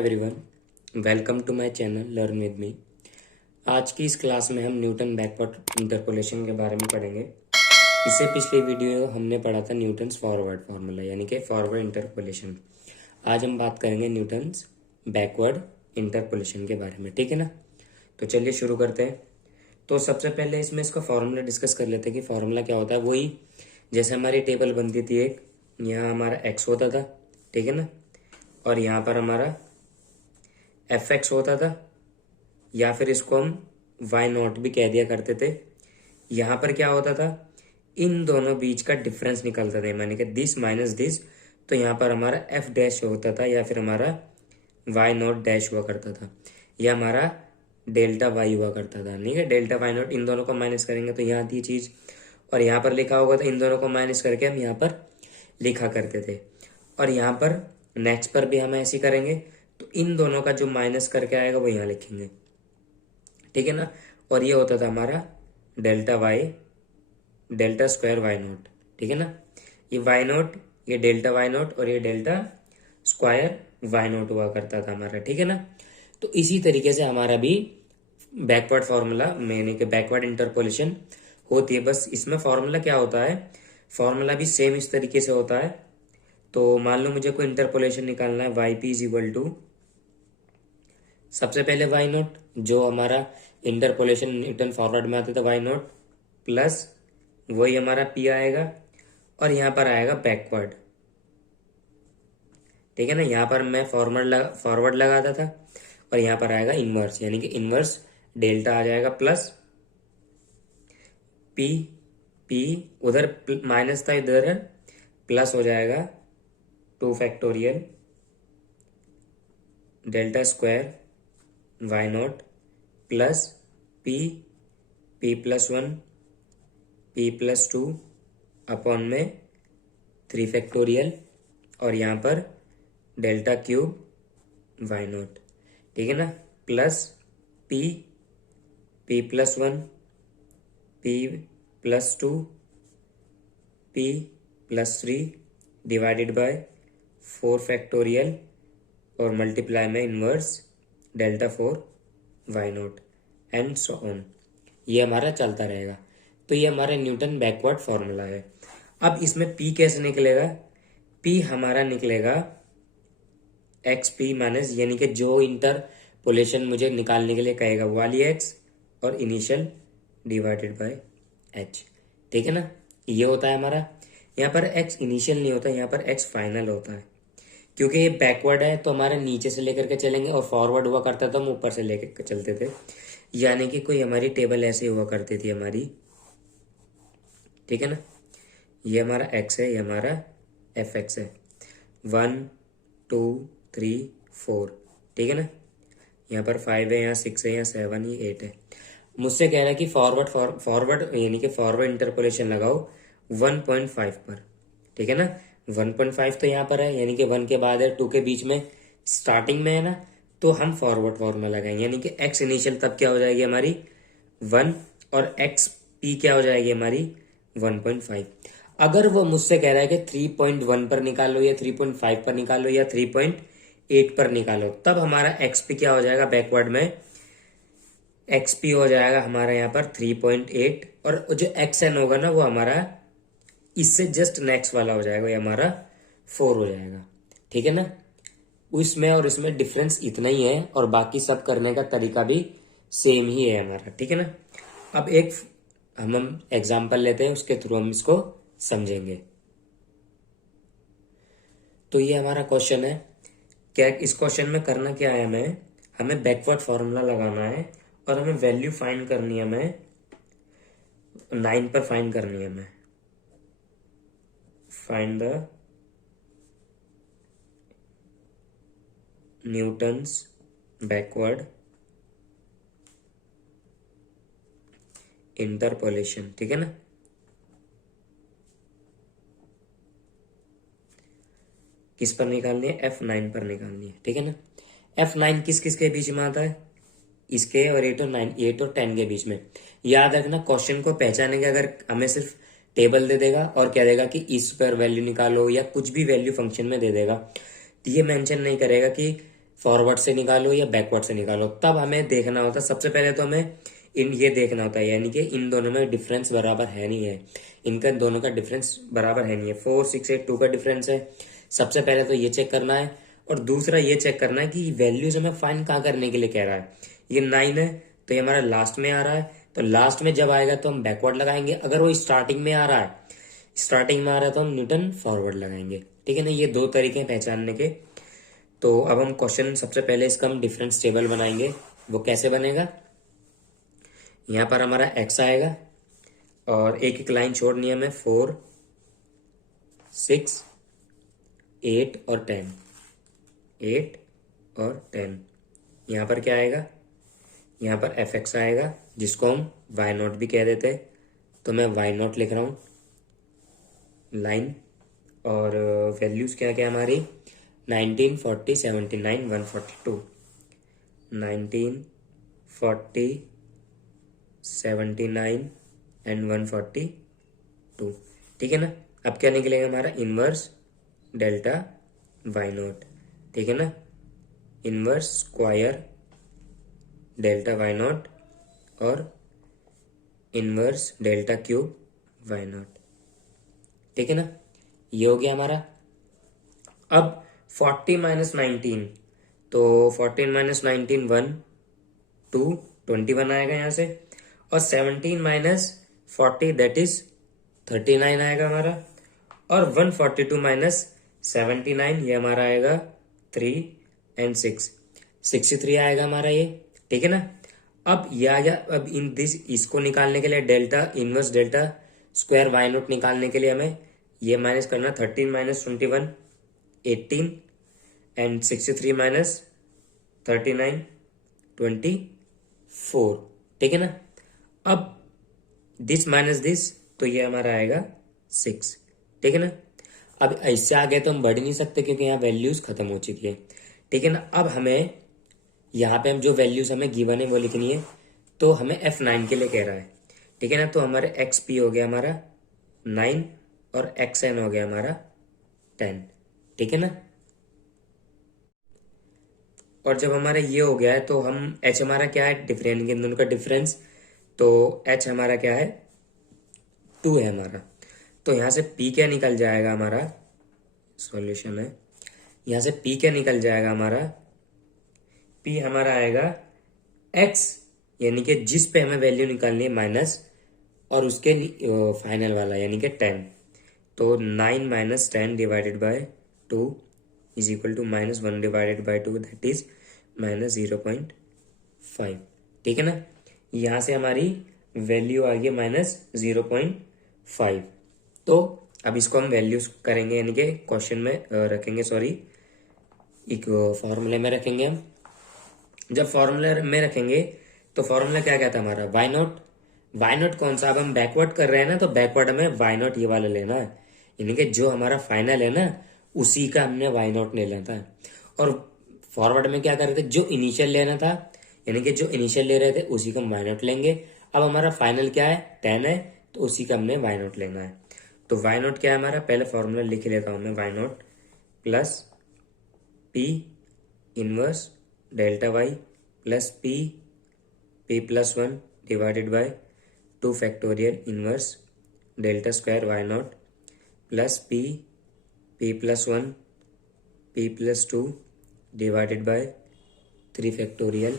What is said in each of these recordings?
Everyone, welcome to my channel learn with me. आज की इस क्लास में हम न्यूटन बैकवर्ड इंटरपोलेशन के बारे में पढ़ेंगे। इससे पिछली वीडियो हमने पढ़ा था न्यूटन्स फॉरवर्ड फार्मूला यानी कि फॉरवर्ड इंटरपोलेशन। आज हम बात करेंगे न्यूटन्स बैकवर्ड इंटरपोलेशन के बारे में, ठीक है ना। तो चलिए शुरू करते हैं। तो सबसे पहले इसमें इसका फॉर्मूला डिस्कस कर लेते हैं कि फॉर्मूला क्या होता है। वही जैसे हमारी टेबल बनती थी, एक यहाँ हमारा एक्स होता था, ठीक है ना, और यहाँ पर हमारा एफ एक्स होता था, या फिर इसको हम वाई नॉट भी कह दिया करते थे। यहाँ पर क्या होता था, इन दोनों बीच का डिफरेंस निकलता था, यानी कि दिस माइनस दिस। तो यहाँ पर हमारा एफ डैश होता था या फिर हमारा वाई नॉट डैश हुआ करता था, या हमारा डेल्टा वाई हुआ करता था, ठीक है। डेल्टा वाई नॉट, इन दोनों को माइनस करेंगे तो यहाँ थी चीज़, और यहाँ पर लिखा होगा तो इन दोनों को माइनस करके हम यहाँ पर लिखा करते थे। और यहाँ पर नेक्स्ट पर भी हम ऐसे करेंगे तो इन दोनों का जो माइनस करके आएगा वो यहाँ लिखेंगे, ठीक है ना। और ये होता था हमारा delta Y, delta square Y naught, ठीक है ना। ये वाई नॉट, ये डेल्टा वाई नॉट और ये डेल्टा स्क्वायर वाई नॉट हुआ करता था हमारा, ठीक है ना। तो इसी तरीके से हमारा भी बैकवर्ड फार्मूला यानी कि बैकवर्ड इंटरपोलेशन होती है। बस इसमें फॉर्मूला क्या होता है, फॉर्मूला भी सेम इस तरीके से होता है। तो मान लो मुझे कोई इंटरपोलेशन निकालना है, Y P is equal to, सबसे पहले वाई नॉट, जो हमारा इंटरपोलेशन न्यूटन फॉरवर्ड में आता था, वाई नॉट प्लस वही हमारा पी आएगा, और यहाँ पर आएगा बैकवर्ड, ठीक है ना। यहाँ पर मैं फॉरवर्ड लगाता था और यहाँ पर आएगा इनवर्स, यानी कि इनवर्स डेल्टा आ जाएगा प्लस पी, पी उधर माइनस था, इधर प्लस हो जाएगा 2 factorial delta square Y naught plus P, P plus 1 P plus 2 upon में 3 फैक्टोरियल, और यहाँ पर डेल्टा क्यूब वाई नॉट, ठीक है ना, plus P, P plus 1 P plus 2 P plus 3 divided by 4 factorial और मल्टीप्लाई में inverse delta 4 Y naught and so on. ये हमारा चलता रहेगा। तो ये हमारा न्यूटन बैकवर्ड फॉर्मूला है। अब इसमें P कैसे निकलेगा, P हमारा निकलेगा एक्स पी माइनस, यानी कि जो इंटरपोलेशन मुझे निकालने के लिए कहेगा वाली एक्स और इनिशियल डिवाइडेड बाय एच, ठीक है ना। ये होता है हमारा, यहाँ पर एक्स इनिशियल नहीं होता, यहाँ पर एक्स फाइनल होता है। क्योंकि ये बैकवर्ड है तो हमारे नीचे से लेकर के चलेंगे, और फॉरवर्ड हुआ करता था हम ऊपर से लेकर चलते थे, यानी कि कोई हमारी टेबल ऐसे हुआ करती थी हमारी, ठीक है ना। ये हमारा एक्स है, ये हमारा एफ एक्स है, 1 2 3 4, ठीक है ना। यहाँ पर 5 है, यहाँ 6 है, यहाँ 7, ये 8 है। मुझसे कह रहा है कि फॉरवर्ड यानी कि फॉरवर्ड इंटरपोलेशन लगाओ 1.5 पर, ठीक है ना। 1.5 तो यहाँ पर है, यानी कि 1 के बाद है, 2 के बीच में स्टार्टिंग में है ना, तो हम फॉरवर्ड फॉर्मूला लगाएंगे, यानी कि एक्स इनिशियल तब क्या हो जाएगी हमारी 1, और एक्स पी क्या हो जाएगी हमारी 1.5। अगर वो मुझसे कह रहा है कि 3.1 पर निकालो या 3.5 पर निकालो या 3.8 पर निकालो, तब हमारा एक्स पी क्या हो जाएगा बैकवर्ड में, एक्स पी हो जाएगा हमारा यहाँ पर 3.8, और जो एक्स एन होगा ना वो हमारा इससे जस्ट नेक्स्ट वाला हो जाएगा, ये हमारा 4 हो जाएगा, ठीक है ना। उसमें और इसमें डिफरेंस इतना ही है, और बाकी सब करने का तरीका भी सेम ही है हमारा, ठीक है ना। अब एक हम एग्जाम्पल लेते हैं, उसके थ्रू हम इसको समझेंगे। तो ये हमारा क्वेश्चन है। क्या इस क्वेश्चन में करना क्या है, हमें बैकवर्ड फॉर्मूला लगाना है और हमें वैल्यू फाइंड करनी है, हमें 9 पर फाइंड करनी है, हमें find the Newton's backward interpolation, ठीक है ना। किस पर निकालनी है, F9 पर निकालनी है, ठीक है ना। F9 किस किस के बीच में आता है, इसके और 8 और 9, 8 और 10 के बीच में। याद रखना, क्वेश्चन को पहचानेंगे अगर हमें सिर्फ टेबल दे देगा और कह देगा कि इस पर वैल्यू निकालो, या कुछ भी वैल्यू फंक्शन में दे देगा, तो ये मेंशन नहीं करेगा कि फॉरवर्ड से निकालो या बैकवर्ड से निकालो, तब हमें देखना होता है सबसे पहले तो हमें ये देखना होता है, यानी कि इन दोनों में डिफरेंस बराबर है नहीं है, इनका दोनों का डिफरेंस बराबर है नहीं है। 4 6 8 2 का डिफरेंस है, सबसे पहले तो ये चेक करना है। और दूसरा ये चेक करना है कि वैल्यूज हमें फाइंड कहाँ करने के लिए कह रहा है। ये 9 है तो ये हमारा लास्ट में आ रहा है, तो लास्ट में जब आएगा तो हम बैकवर्ड लगाएंगे। अगर वो स्टार्टिंग में आ रहा है, तो हम न्यूटन फॉरवर्ड लगाएंगे। ठीक है ना, ये दो तरीके हैं पहचानने के। तो अब हम क्वेश्चन सबसे पहले इसका हम डिफरेंस टेबल बनाएंगे। वो कैसे बनेगा, यहाँ पर हमारा एक्स आएगा और एक एक लाइन छोड़नी है हमें, 4 6 8 और 10, 8 और 10। यहाँ पर क्या आएगा, यहाँ पर एफ एक्स आएगा जिसको हम वाई नॉट भी कह देते हैं, तो मैं वाई नॉट लिख रहा हूँ लाइन। और वैल्यूज क्या क्या हमारी 19 40 79 142, 19 40 79 एंड 142। ठीक है ना। अब क्या निकलेगा हमारा इनवर्स डेल्टा वाई नॉट। ठीक है ना, inverse square delta Y naught और inverse delta cube Y naught. ठीक है ना, ये हो गया हमारा। अब 40 माइनस 19, तो 14 माइनस 19 1 2 21 आएगा यहाँ से, और 17 माइनस 40 दैट इज 39 आएगा हमारा, और 142 माइनस 79 ये हमारा आएगा 3 एंड 6 63 आएगा हमारा ये। ठीक है ना, अब ये आ गया। अब इन दिस इसको निकालने के लिए delta inverse delta square Y naught निकालने के लिए हमें ये माइनस करना, 13 माइनस 21 18 एंड 63 माइनस 39 24। ठीक है ना, अब दिस माइनस दिस, तो ये हमारा आएगा 6। ठीक है ना, अब इससे आगे तो हम बढ़ नहीं सकते क्योंकि यहाँ वैल्यूज खत्म हो चुकी है। ठीक है ना, अब हमें यहाँ पे हम जो वैल्यूज हमें गिवन है वो लिखनी है, तो हमें F9 के लिए कह रहा है। ठीक है ना, तो हमारे XP हो गया हमारा 9 और XN हो गया हमारा 10। ठीक है ना, और जब हमारा ये हो गया है तो हम H हमारा क्या है, डिफरेंस इन दोनों का डिफरेंस, तो H हमारा क्या है 2 है हमारा। तो यहाँ से P क्या निकल जाएगा हमारा, सॉल्यूशन है, यहाँ से P क्या निकल जाएगा हमारा, P हमारा आएगा X, यानी कि जिस पे हमें वैल्यू निकालनी है माइनस, और उसके फाइनल वाला यानी कि 10। तो 9 minus 10 divided by 2 is equal to minus 1 divided by 2 that is minus 0.5। ठीक है ना, यहाँ से हमारी वैल्यू आ गई माइनस 0.5। तो अब इसको हम वैल्यूज करेंगे, यानी कि क्वेश्चन में रखेंगे, सॉरी एक फॉर्मूले में रखेंगे हम। जब फॉर्मूले में रखेंगे तो फॉर्मूला क्या क्या था हमारा, वाई नॉट। वाई नॉट कौन सा, अब हम बैकवर्ड कर रहे हैं ना, तो बैकवर्ड हमें वाई नॉट ये वाला लेना है, यानी कि जो हमारा फाइनल है ना उसी का हमने वाई नॉट ले लेना था। और फॉरवर्ड में क्या कर रहे थे, जो इनिशियल लेना था, यानी कि जो इनिशियल ले रहे थे उसी का हम वाई नॉट लेंगे। अब हमारा फाइनल क्या है 10 है, तो उसी का हमने वाई नॉट लेना है। तो वाई नॉट क्या है हमारा, पहले फॉर्मूला लिख लेता हूं मैं, Y naught plus P inverse delta Y plus P plus 1 divided by 2 factorial inverse delta square Y naught plus P plus 1 P plus 2 divided by 3 factorial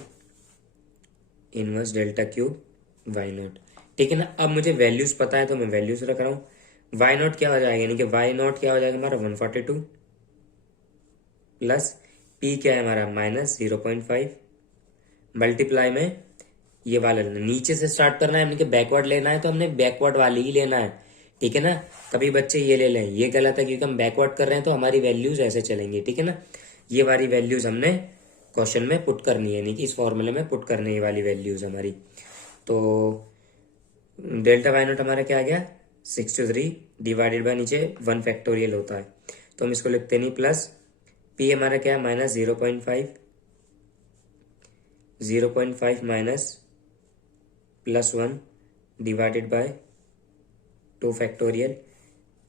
inverse delta cube Y naught. ठीक है ना, अब मुझे values पता है तो मैं values रख रहा हूँ। वाई नॉट क्या हो जाएगा, यानी कि वाई नॉट क्या हो जाएगा हमारा 142 प्लस पी क्या है हमारा माइनस 0.5 मल्टीप्लाई में ये वाला लेना, नीचे से स्टार्ट करना है, यानी कि बैकवर्ड लेना है तो हमने बैकवर्ड वाली ही लेना है। ठीक है ना, कभी बच्चे ये ले लें, ये गलत है क्योंकि हम बैकवर्ड कर रहे हैं तो हमारी वैल्यूज ऐसे चलेंगी। ठीक है ना, ये वाली वैल्यूज हमने क्वेश्चन में पुट करनी है, यानी कि इस फॉर्मूले में पुट करने वाली वैल्यूज हमारी। तो डेल्टा वाई नॉट हमारा क्या आ गया 63 डिवाइडेड बाय नीचे 1 फैक्टोरियल होता है, तो हम इसको लिखते नहीं, प्लस पी हमारा क्या है minus 0.5 minus plus 1 divided by 2 factorial,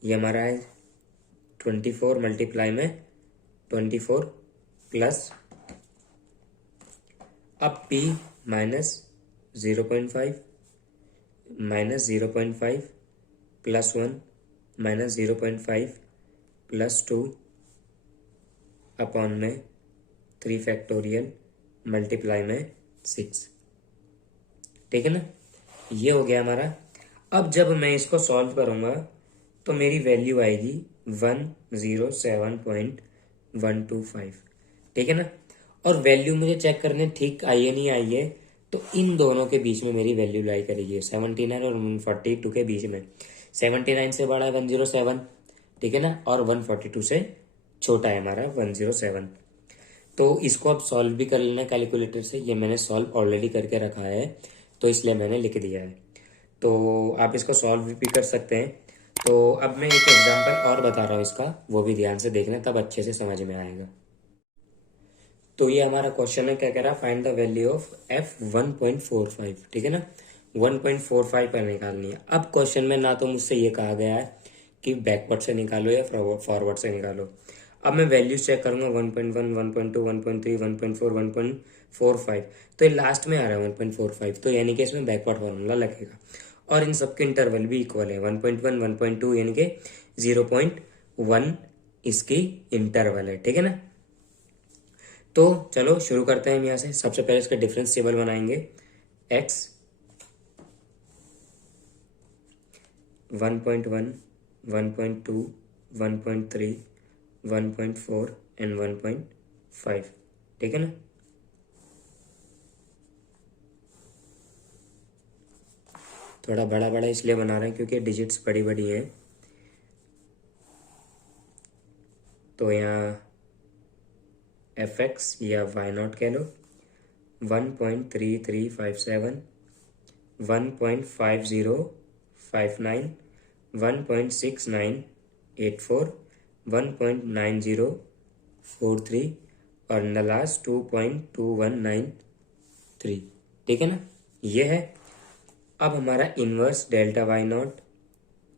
ये हमारा है 24 मल्टीप्लाई में 24 प्लस अब p minus 0.5 minus 0.5 plus 1 minus 0.5 plus 2 upon में 3 फैक्टोरियल मल्टीप्लाई में 6, ठीक है ना। ये हो गया हमारा। अब जब मैं इसको सॉल्व करूंगा तो मेरी वैल्यू आएगी 107.125, ठीक है ना। और वैल्यू मुझे चेक करने ठीक आई है नहीं आई है, तो इन दोनों के बीच में मेरी वैल्यू लाई करेगी 79 और 142 के बीच में। 79 से बड़ा है 107, ठीक है ना, और 142 से छोटा है हमारा 107। तो इसको अब सॉल्व भी कर लेना कैलकुलेटर से। ये मैंने सॉल्व ऑलरेडी करके रखा है, तो इसलिए मैंने लिख दिया है। तो आप इसको सॉल्व भी कर सकते हैं। तो अब मैं एक एग्जांपल और बता रहा हूँ इसका, वो भी ध्यान से देखना, तब अच्छे से समझ में आएगा। तो ये हमारा क्वेश्चन है, क्या कह रहा है, find the value of f 1.45, ठीक है ना। 1.45 पर निकालनी है। अब क्वेश्चन में ना तो मुझसे ये कहा गया है कि बैकवर्ड से निकालो या फॉरवर्ड से निकालो। अब मैं वैल्यूज चेक करूंगा 1.1, 1.2, 1.3, 1.4, 1.45, तो ये लास्ट में आ रहा है 1.45, तो यानी कि इसमें बैकवर्ड फॉर्मूला लगेगा। और इन सबके इंटरवल भी इक्वल है, 1.1, 1.2 यानी कि 0.1 इसकी इंटरवल है, ठीक है ना। तो चलो शुरू करते हैं हम यहाँ से। सबसे पहले इसका डिफरेंस टेबल बनाएंगे। x 1.1, 1.2, 1.3, 1.4 एंड 1.5, ठीक है ना। थोड़ा बड़ा बड़ा इसलिए बना रहे हैं क्योंकि डिजिट्स बड़ी बड़ी हैं। तो यहाँ fx या y0 कह लो 1.3357, 1.5059, 1.6984, 1.9043 और इन द लास्ट 2.2193, ठीक है ना। ये है। अब हमारा inverse delta Y naught,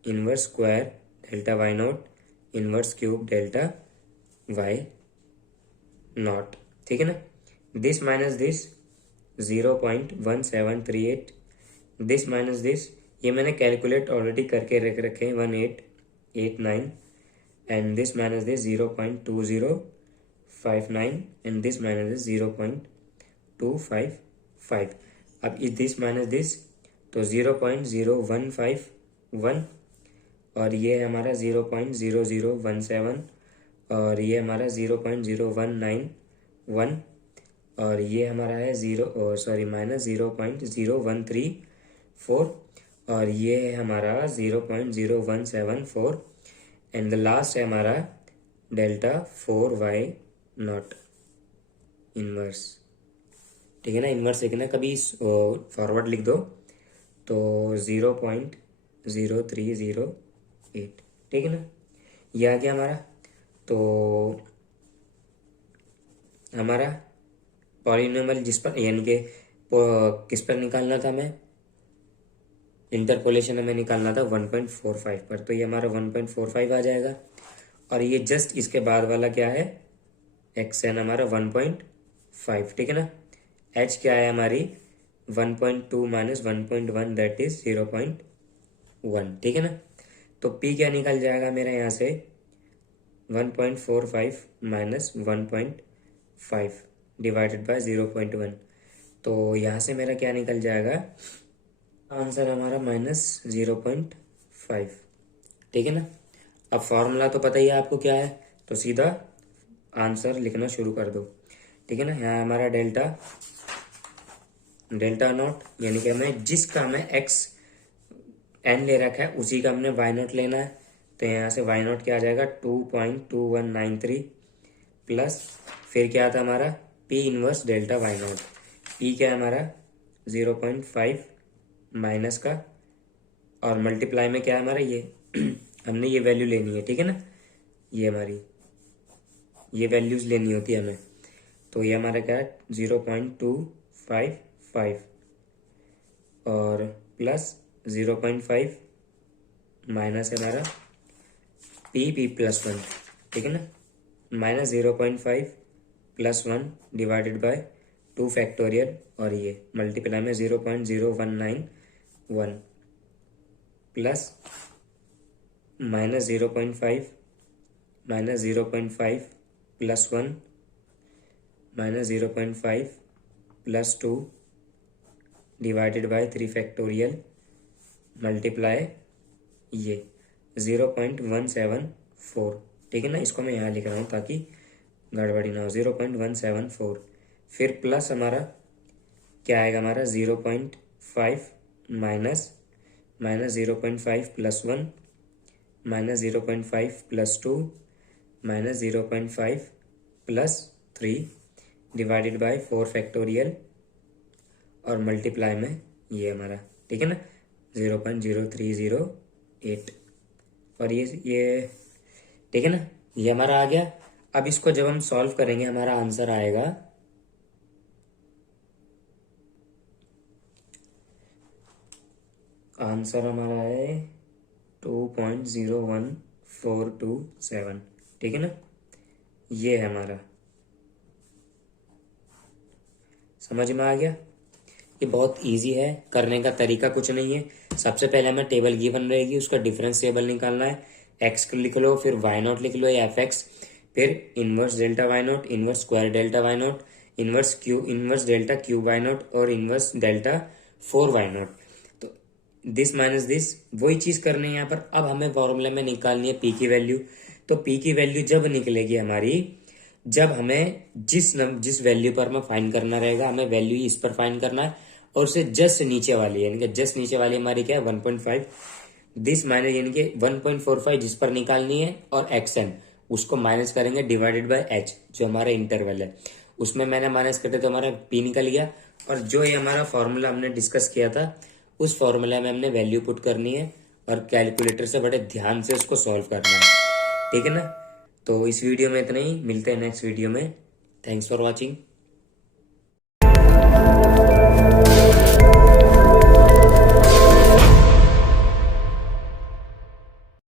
inverse square delta Y naught, inverse cube delta Y naught, ठीक है ना। This minus this 0.1738, this minus this, ये मैंने कैलकुलेट ऑलरेडी करके रख रखे हैं 1889, and this minus this 0.2059 and this minus this 0.255। अब इस दिस माइनस दिस तो 0.0151 और ये है हमारा 0.0017 और ये हमारा 0.0191 और ये हमारा है माइनस 0.0134 और ये है हमारा 0.0174 एंड द लास्ट है हमारा डेल्टा 4y0 इनवर्स, ठीक है ना। इनवर्स लिखना कभी फॉरवर्ड लिख दो तो 0.0308, ठीक है ना। ये आ गया हमारा। तो हमारा पॉलिनोमियल जिस पर यानी कि किस पर निकालना था, मैं इंटरपोलेशन में निकालना था 1.45 पर, तो ये हमारा 1.45 आ जाएगा। और ये जस्ट इसके बाद वाला क्या है, एक्स एन हमारा 1.5, ठीक है ना। एच क्या है हमारी 1.2 माइनस 1.1 दैट इज 0.1, ठीक है ना। तो पी क्या निकल जाएगा मेरा यहाँ से 1.45 माइनस 1.5 डिवाइडेड बाय 0.1, तो यहाँ से मेरा क्या निकल जाएगा, आंसर हमारा -0.5, ठीक है ना। अब फॉर्मूला तो पता ही है आपको क्या है, तो सीधा आंसर लिखना शुरू कर दो, ठीक है ना। यहाँ हमारा डेल्टा नॉट यानी कि हमें जिसका हमें एक्स एन ले रखा है उसी का हमने वाई नॉट लेना है, तो यहाँ से वाई नॉट क्या आ जाएगा 2.2193 प्लस फिर क्या आता हमारा P inverse delta Y naught. P क्या है हमारा 0.5 माइनस का और मल्टीप्लाई में क्या है हमारा ये हमने ये वैल्यू लेनी है, ठीक है ना। ये हमारी ये वैल्यूज लेनी होती है हमें, तो ये हमारा क्या है 0.255 और प्लस 0.5 माइनस है हमारा पी प्लस 1, ठीक है ना, minus 0.5 plus 1 divided by 2 factorial और ये मल्टीप्लाई में 0.0191 plus -0.5 -0.5 plus 1 -0.5 plus 2 divided by 3 factorial multiply ये 0.174। ठीक है ना, इसको मैं यहाँ लिख रहा हूँ ताकि गड़बड़ी ना हो। 0.174 फिर प्लस हमारा क्या आएगा, हमारा 0.5 minus -0.5 plus 1 -0.5 plus 2 -0.5 plus 3 divided by 4 factorial और मल्टीप्लाई में ये हमारा, ठीक है ना, 0.0308 और ये ठीक है ना, ये हमारा आ गया। अब इसको जब हम सॉल्व करेंगे हमारा आंसर आएगा हमारा है 2.01427। ठीक है ना, ये है हमारा, समझ में आ गया। ये बहुत इजी है, करने का तरीका कुछ नहीं है। सबसे पहले हमें टेबल गिवन रहेगी, उसका डिफरेंस टेबल निकालना है। एक्स लिख लो, फिर वाई नॉट लिख लो या एफ एक्स, फिर inverse delta Y naught, inverse square delta Y naught, inverse delta cube Y naught और इनवर्स डेल्टा 4 वाई नॉट। तो दिस माइनस दिस, वही चीज करनी है यहाँ पर। अब हमें फॉर्मूले में निकालनी है पी की वैल्यू। तो पी की वैल्यू जब निकलेगी हमारी, जब हमें जिस वैल्यू पर हमें फाइंड करना रहेगा, हमें वैल्यू इस पर फाइंड करना है और उससे जस्ट नीचे वाली, यानी कि जस्ट नीचे वाली हमारी क्या है 1.5, दिस माइनस यानी कि 1.45 जिस पर निकालनी है, और xn उसको माइनस करेंगे डिवाइडेड बाय h जो हमारा इंटरवल है, उसमें मैंने माइनस करते तो हमारा p निकल गया। और जो ये हमारा फॉर्मूला हमने डिस्कस किया था, उस फॉर्मूला में हमने वैल्यू पुट करनी है और कैलकुलेटर से बड़े ध्यान से उसको सॉल्व करना है। ठीक है ना, तो इस वीडियो में इतना ही, मिलते हैं नेक्स्ट वीडियो में। Thanks for watching.